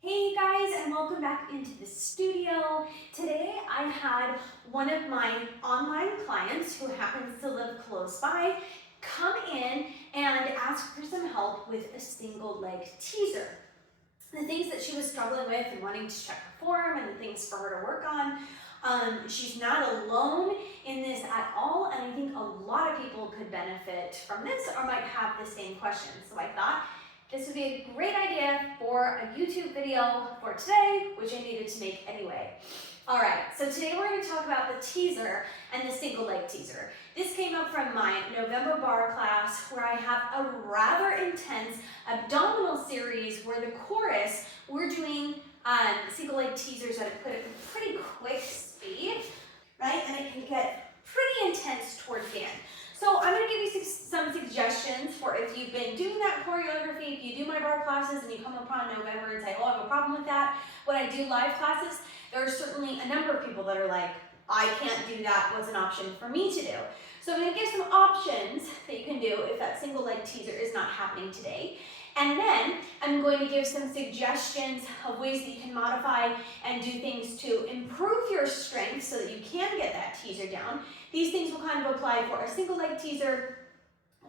Hey guys, and welcome back into the studio. Today I had one of my online clients who happens to live close by come in and ask for some help with a single leg teaser. The things that she was struggling with and wanting to check her form and the things for her to work on. She's not alone in this at all, and I think a lot of people could benefit from this or might have the same questions. So I thought this would be a great idea for a YouTube video for today, which I needed to make anyway. All right, so today we're going to talk about the teaser and the single leg teaser. This came up from my November barre class where I have a rather intense abdominal series where the chorus, we're doing single leg teasers at a pretty quick speed, right? And it can get pretty intense towards the end. So I'm going to give you some suggestions for if you've been doing that choreography, if you do my barre classes and you come upon November and say, oh, I have a problem with that. When I do live classes, there are certainly a number of people that are like, I can't do that. What's an option for me to do? So I'm going to give some options that you can do if that single leg teaser is not happening today. And then I'm going to give some suggestions of ways that you can modify and do things to improve your strength so that you can get that teaser down. These things will kind of apply for a single leg teaser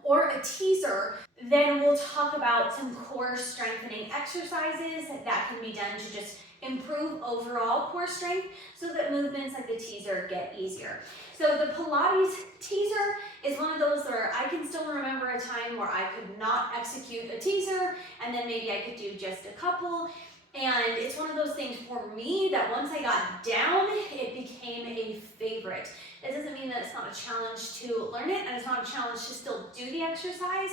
or a teaser. Then we'll talk about some core strengthening exercises that can be done to just improve overall core strength so that movements like the teaser get easier. So the Pilates teaser is one of those where I can still remember a time where I could not execute a teaser and then maybe I could do just a couple. And it's one of those things for me that once I got down, it became a favorite. It doesn't mean that it's not a challenge to learn it and it's not a challenge to still do the exercise,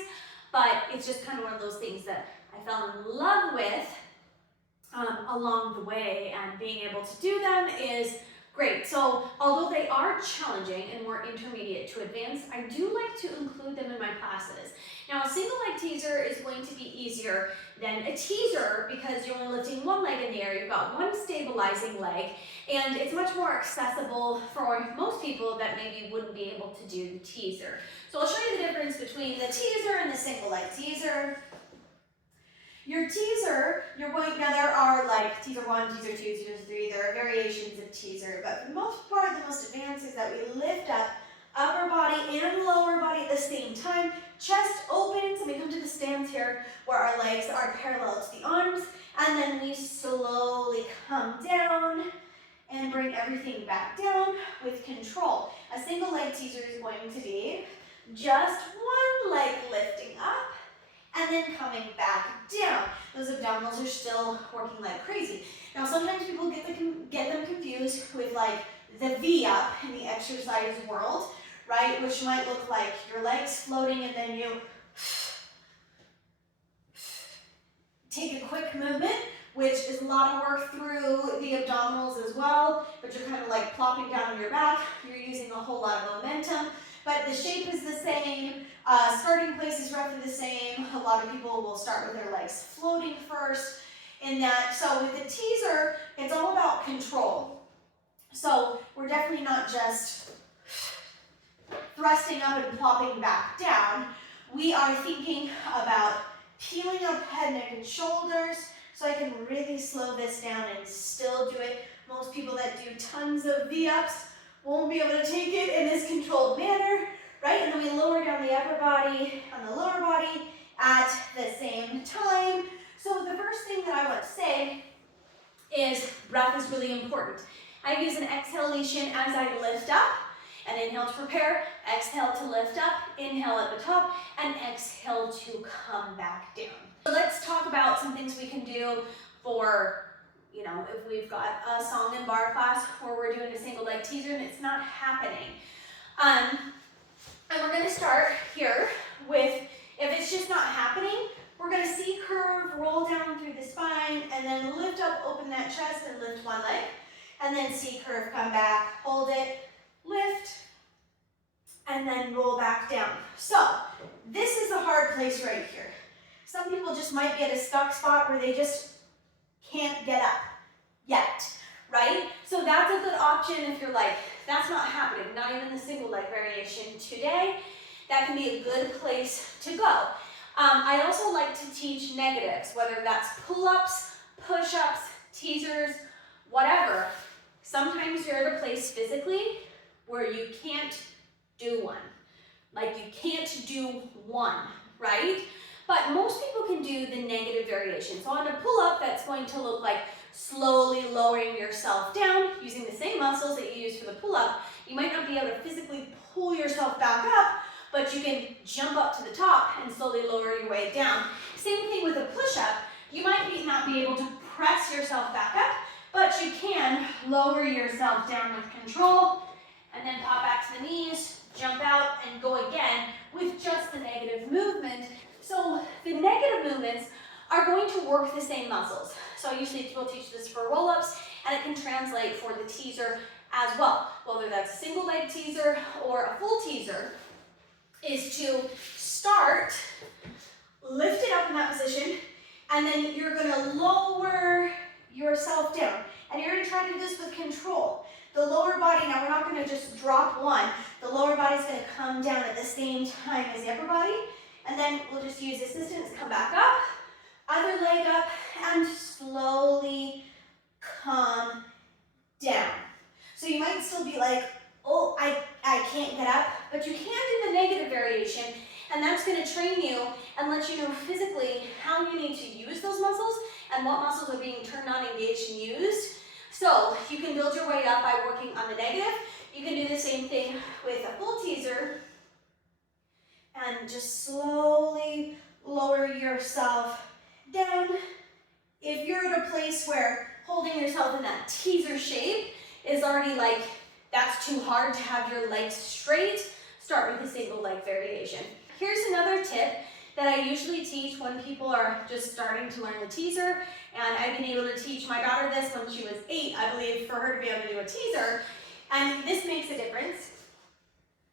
but it's just kind of one of those things that I fell in love with along the way, and being able to do them is great. So although they are challenging and more intermediate to advanced, I do like to include them in my classes. Now a single leg teaser is going to be easier than a teaser because you're only lifting one leg in the air, you've got one stabilizing leg, and it's much more accessible for most people that maybe wouldn't be able to do the teaser. So I'll show you the difference between the teaser and the single leg teaser. Your teaser, now there are like teaser 1, teaser 2, teaser 3, there are variations of teaser, but for the most part, the most advanced is that we lift up upper body and lower body at the same time, chest opens, and we come to the stance here where our legs are parallel to the arms, and then we slowly come down and bring everything back down with control. A single leg teaser is going to be just one leg lifting up, and then coming back down. Those abdominals are still working like crazy. Now sometimes people get them confused with like the V up in the exercise world, right? Which might look like your legs floating and then you take a quick movement, which is a lot of work through the abdominals as well, but you're kind of like plopping down on your back. You're using a whole lot of momentum. But the shape is the same, starting place is roughly the same. A lot of people will start with their legs floating first in that. So with the teaser, it's all about control. So we're definitely not just thrusting up and plopping back down. We are thinking about peeling up head, neck, and shoulders. So I can really slow this down and still do it. Most people that do tons of V-ups won't be able to take it in this controlled manner, right? And then we lower down the upper body and the lower body at the same time. So the first thing that I want to say is breath is really important. I use an exhalation as I lift up, and inhale to prepare, exhale to lift up, inhale at the top, and exhale to come back down. So let's talk about some things we can do for, if we've got a song and barre class where we're doing a single leg teaser and it's not happening. And we're going to start here with, if it's just not happening, we're going to C curve, roll down through the spine, and then lift up, open that chest, and lift one leg. And then C curve, come back, hold it, lift, and then roll back down. So this is the hard place right here. Some people just might be at a stuck spot where they just can't get up yet, right? So that's a good option if you're like, that's not happening, not even the single leg variation today. That can be a good place to go. I also like to teach negatives, whether that's pull-ups push-ups, teasers, whatever. Sometimes you're at a place physically where you can't do one. Like you can't do one, right? But most people can do the negative variation. So on a pull-up, that's going to look like slowly lowering yourself down using the same muscles that you use for the pull-up. You might not be able to physically pull yourself back up, but you can jump up to the top and slowly lower your way down. Same thing with a push-up. You might not be able to press yourself back up, but you can lower yourself down with control and then pop back to the knees, jump out, and go again with just the negative movement. So the negative movements are going to work the same muscles. So I usually will teach this for roll-ups, and it can translate for the teaser as well. Whether that's a single leg teaser or a full teaser, is to start, lift it up in that position, and then you're gonna lower yourself down. And you're gonna try to do this with control. The lower body, now we're not gonna just drop one. The lower body's gonna come down at the same time as the upper body. And then we'll just use assistance, come back up, other leg up, and slowly come down. So you might still be like, oh, I can't get up, but you can do the negative variation, and that's going to train you and let you know physically how you need to use those muscles and what muscles are being turned on, engaged, and used. So you can build your way up by working on the negative. You can do the same thing with a full teaser and just slowly lower yourself down. If you're at a place where holding yourself in that teaser shape is already like, that's too hard to have your legs straight, start with a single leg variation. Here's another tip that I usually teach when people are just starting to learn the teaser, and I've been able to teach my daughter this when she was 8, I believe, for her to be able to do a teaser, and this makes a difference.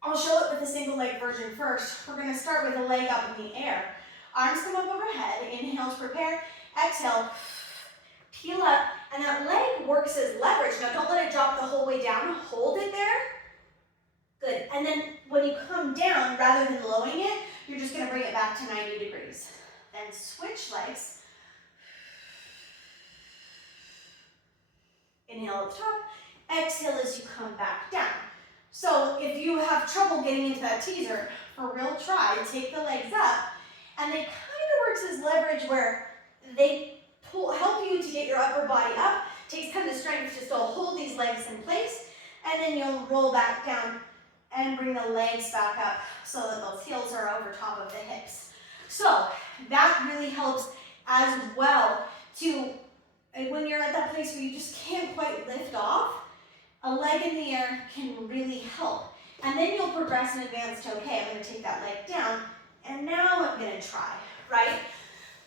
I'll show it with a single leg version first. We're going to start with a leg up in the air. Arms come up overhead, inhale to prepare, exhale, peel up, and that leg works as leverage. Now don't let it drop the whole way down, hold it there. Good, and then when you come down, rather than lowering it, you're just gonna bring it back to 90 degrees. Then switch legs. Inhale at the top, exhale as you come back down. So if you have trouble getting into that teaser, for real try, take the legs up, and they kind of works as leverage where they help you to get your upper body up. Takes kind of strength to still hold these legs in place, and then you'll roll back down and bring the legs back up so that those heels are over top of the hips. So that really helps as well to, when you're at that place where you just can't quite lift off, a leg in the air can really help. And then you'll progress and advance to, okay, I'm gonna take that leg down, and now I'm gonna try, right?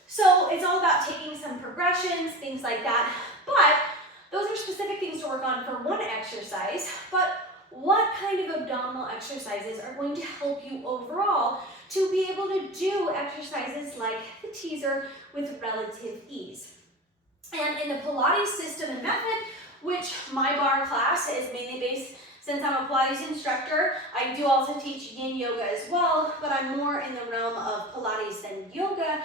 So it's all about taking some progressions, things like that. But those are specific things to work on for one exercise. But what kind of abdominal exercises are going to help you overall to be able to do exercises like the teaser with relative ease? And in the Pilates system and method, which my barre class is mainly based, since I'm a Pilates instructor, I do also teach yin yoga as well, but I'm more in the realm of Pilates than yoga.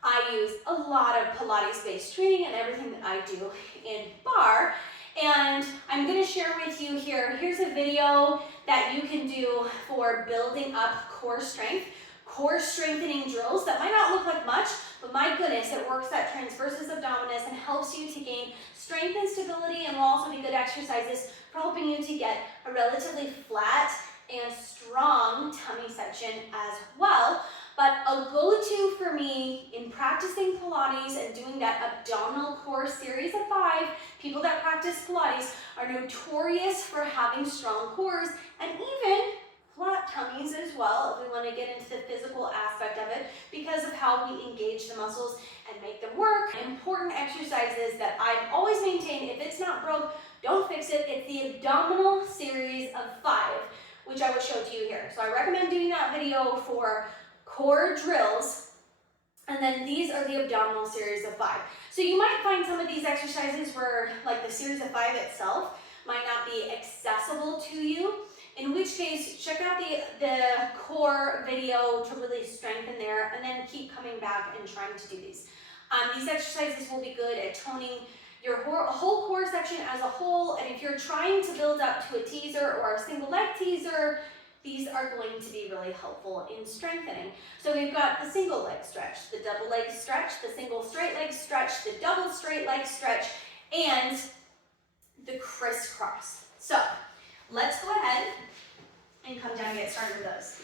I use a lot of Pilates-based training and everything that I do in barre. And I'm going to share with you here, here's a video that you can do for building up core strength, core strengthening drills that might not look like much, but my goodness, it works that transversus abdominis and helps you to gain strength and stability, and will also be good exercises for helping you to get a relatively flat and strong tummy section as well. But a go-to for me in practicing Pilates and doing that abdominal core series of 5, people that practice Pilates are notorious for having strong cores and even flat tummies as well, if we want to get into the physical aspect of it, because of how we engage the muscles and make them work. Important exercises that I've always maintained, if it's not broke, don't fix it. It's the abdominal series of 5, which I will show to you here. So I recommend doing that video for core drills, and then these are the abdominal series of 5. So you might find some of these exercises where, like the series of 5 itself, might not be accessible to you, in which case check out the core video to really strengthen there, and then keep coming back and trying to do these. These exercises will be good at toning your whole core section as a whole, and if you're trying to build up to a teaser or a single leg teaser, these are going to be really helpful in strengthening. So we've got the single leg stretch, the double leg stretch, the single straight leg stretch, the double straight leg stretch, and the crisscross. So let's go ahead and come down and get started with those.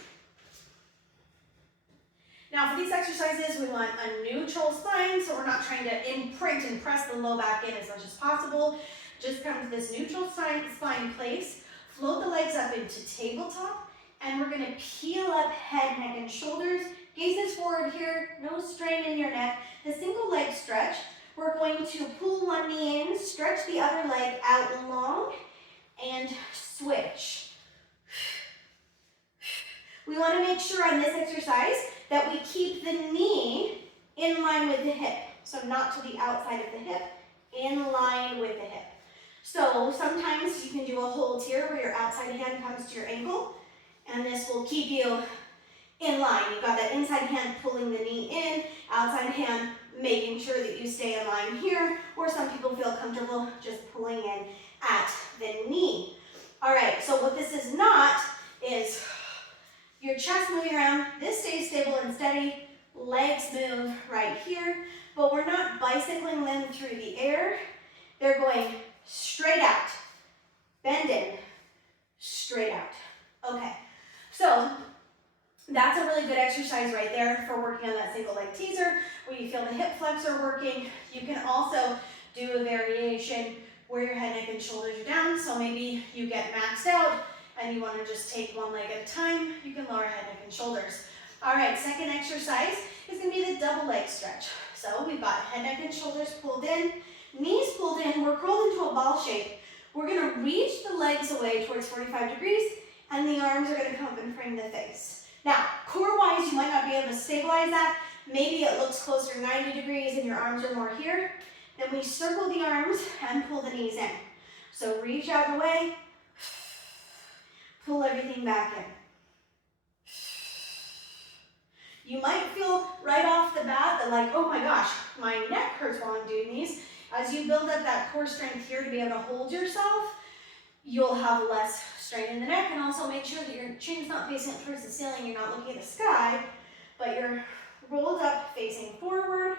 Now for these exercises, we want a neutral spine, so we're not trying to imprint and press the low back in as much as possible. Just come to this neutral spine place, float the legs up into tabletop, and we're gonna peel up head, neck, and shoulders. Gaze forward here, no strain in your neck. The single leg stretch, we're going to pull one knee in, stretch the other leg out long, and switch. We want to make sure on this exercise that we keep the knee in line with the hip. So not to the outside of the hip, in line with the hip. So sometimes you can do a hold here where your outside hand comes to your ankle, and this will keep you in line. You've got that inside hand pulling the knee in, outside hand making sure that you stay in line here, or some people feel comfortable just pulling in at the knee. All right, so what this is not is your chest moving around. This stays stable and steady. Legs move right here, but we're not bicycling them through the air. They're going straight out, bend in, straight out. Okay, so that's a really good exercise right there for working on that single leg teaser where you feel the hip flexor working. You can also do a variation where your head, neck, and shoulders are down. So maybe you get maxed out and you want to just take one leg at a time. You can lower head, neck, and shoulders. All right, second exercise is going to be the double leg stretch. So we've got head, neck, and shoulders pulled in, knees pulled in. We're curled into a ball shape. We're going to reach the legs away towards 45 degrees, and the arms are going to come up and frame the face. Now, core-wise, you might not be able to stabilize that. Maybe it looks closer to 90 degrees and your arms are more here. Then we circle the arms and pull the knees in. So reach out and away, pull everything back in. You might feel right off the bat that like, oh my gosh, my neck hurts while I'm doing these. As you build up that core strength here to be able to hold yourself, you'll have less strain in the neck, and also make sure that your chin's not facing up towards the ceiling, you're not looking at the sky, but you're rolled up facing forward.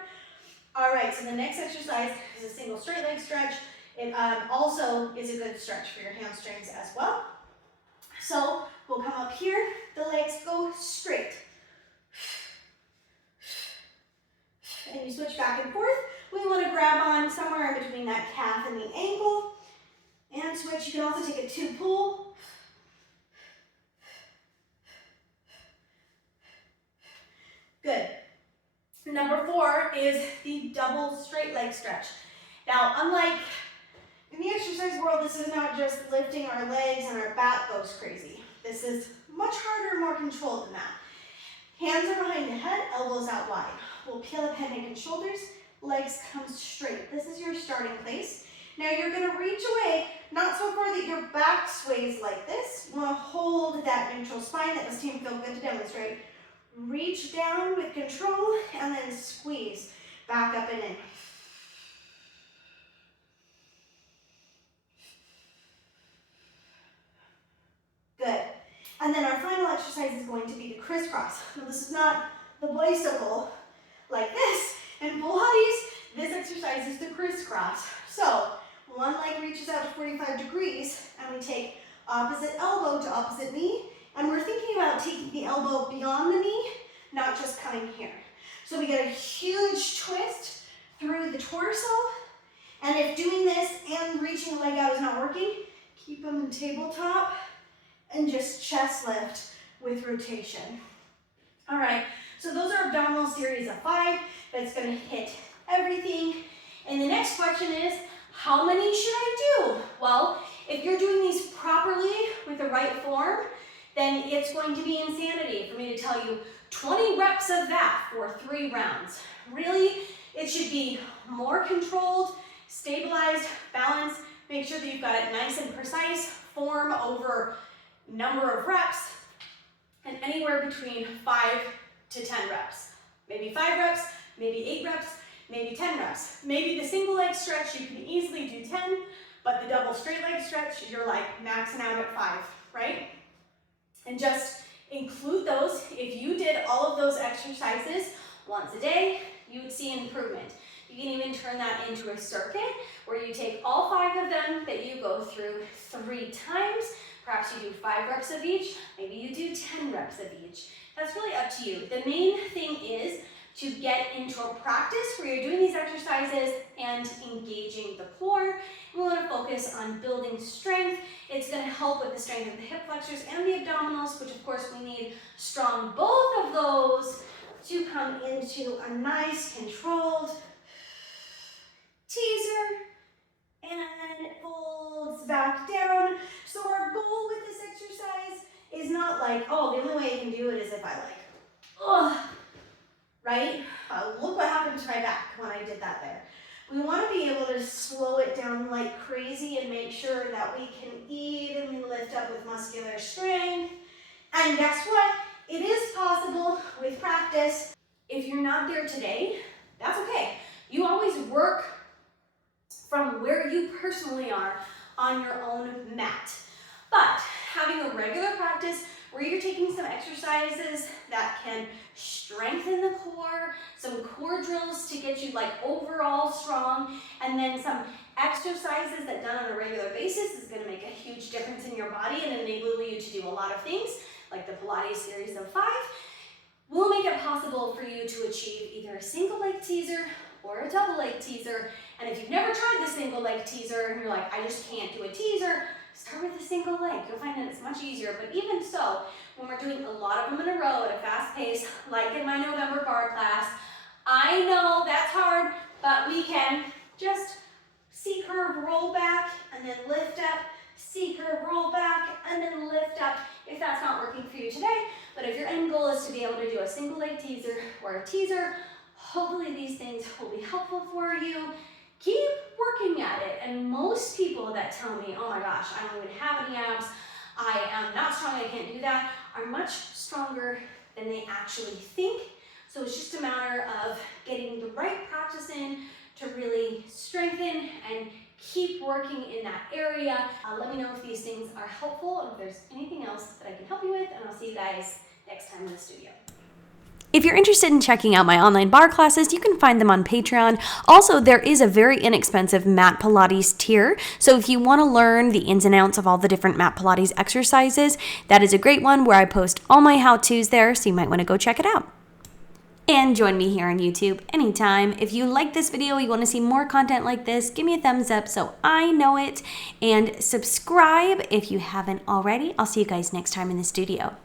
All right, so the next exercise is a single straight leg stretch. It also is a good stretch for your hamstrings as well. So we'll come up here, the legs go straight. And you switch back and forth. We want to grab on somewhere in between that calf and the ankle. And switch. You can also take a two pull. Good. Number 4 is the double straight leg stretch. Now, unlike in the exercise world, this is not just lifting our legs and our back goes crazy. This is much harder, more controlled than that. Hands are behind the head, elbows out wide. We'll peel up head, neck, and shoulders. Legs come straight. This is your starting place. Now you're going to reach away, not so far that your back sways like this. You want to hold that neutral spine. That this team feel good to demonstrate. Reach down with control and then squeeze back up and in. Good. And then our final exercise is going to be the crisscross. Now this is not the bicycle like this. In Pilates, this exercise is the crisscross. So one leg reaches out to 45 degrees and we take opposite elbow to opposite knee. And we're thinking about taking the elbow beyond the knee, not just coming here. So we get a huge twist through the torso. And if doing this and reaching the leg out is not working, keep them in tabletop and just chest lift with rotation. All right, so those are abdominal series of 5. That's going to hit everything. And the next question is, how many should I do? Well, if you're doing these properly with the right form, then it's going to be insanity for me to tell you 20 reps of that for 3 rounds. Really, it should be more controlled, stabilized, balanced. Make sure that you've got it nice and precise, form over number of reps, and anywhere between 5 to 10 reps. Maybe 5 reps, maybe 8 reps. maybe 10 reps. Maybe the single leg stretch, you can easily do 10, but the double straight leg stretch, you're like maxing out at 5, right? And just include those. If you did all of those exercises once a day, you would see improvement. You can even turn that into a circuit where you take all 5 of them that you go through 3 times. Perhaps you do 5 reps of each. Maybe you do 10 reps of each. That's really up to you. The main thing is to get into a practice where you're doing these exercises and engaging the core. We want to focus on building strength. It's going to help with the strength of the hip flexors and the abdominals, which of course we need strong both of those to come into a nice controlled teaser, and it folds back down. So our goal with this exercise is not like, oh, the only way I can do it is if I like, ugh, right? Look what happened to my back when I did that there. We want to be able to slow it down like crazy and make sure that we can evenly lift up with muscular strength. And guess what? It is possible with practice. If you're not there today, that's okay. You always work from where you personally are on your own mat. But having a regular practice where you're taking some exercises that can strengthen the core, some core drills to get you like overall strong, and then some exercises that done on a regular basis is going to make a huge difference in your body and enable you to do a lot of things, like the Pilates series of 5, will make it possible for you to achieve either a single leg teaser or a double leg teaser. And if you've never tried the single leg teaser and you're like, I just can't do a teaser, start with a single leg. You'll find that it's much easier. But even so, when we're doing a lot of them in a row at a fast pace, like in my November barre class, I know that's hard, but we can just C-curve, roll back, and then lift up, C-curve, roll back, and then lift up, if that's not working for you today. But if your end goal is to be able to do a single leg teaser or a teaser, hopefully these things will be helpful for you. Keep working at it. And most people that tell me, oh my gosh, I don't even have any abs, I am not strong, I can't do that, are much stronger than they actually think. So it's just a matter of getting the right practice in to really strengthen and keep working in that area. Let me know if these things are helpful and if there's anything else that I can help you with, and I'll see you guys next time in the studio. If you're interested in checking out my online barre classes, you can find them on Patreon. Also, there is a very inexpensive Mat Pilates tier. So if you want to learn the ins and outs of all the different Mat Pilates exercises, that is a great one where I post all my how-tos there, so you might want to go check it out. And join me here on YouTube anytime. If you like this video, you want to see more content like this, give me a thumbs up so I know it. And subscribe if you haven't already. I'll see you guys next time in the studio.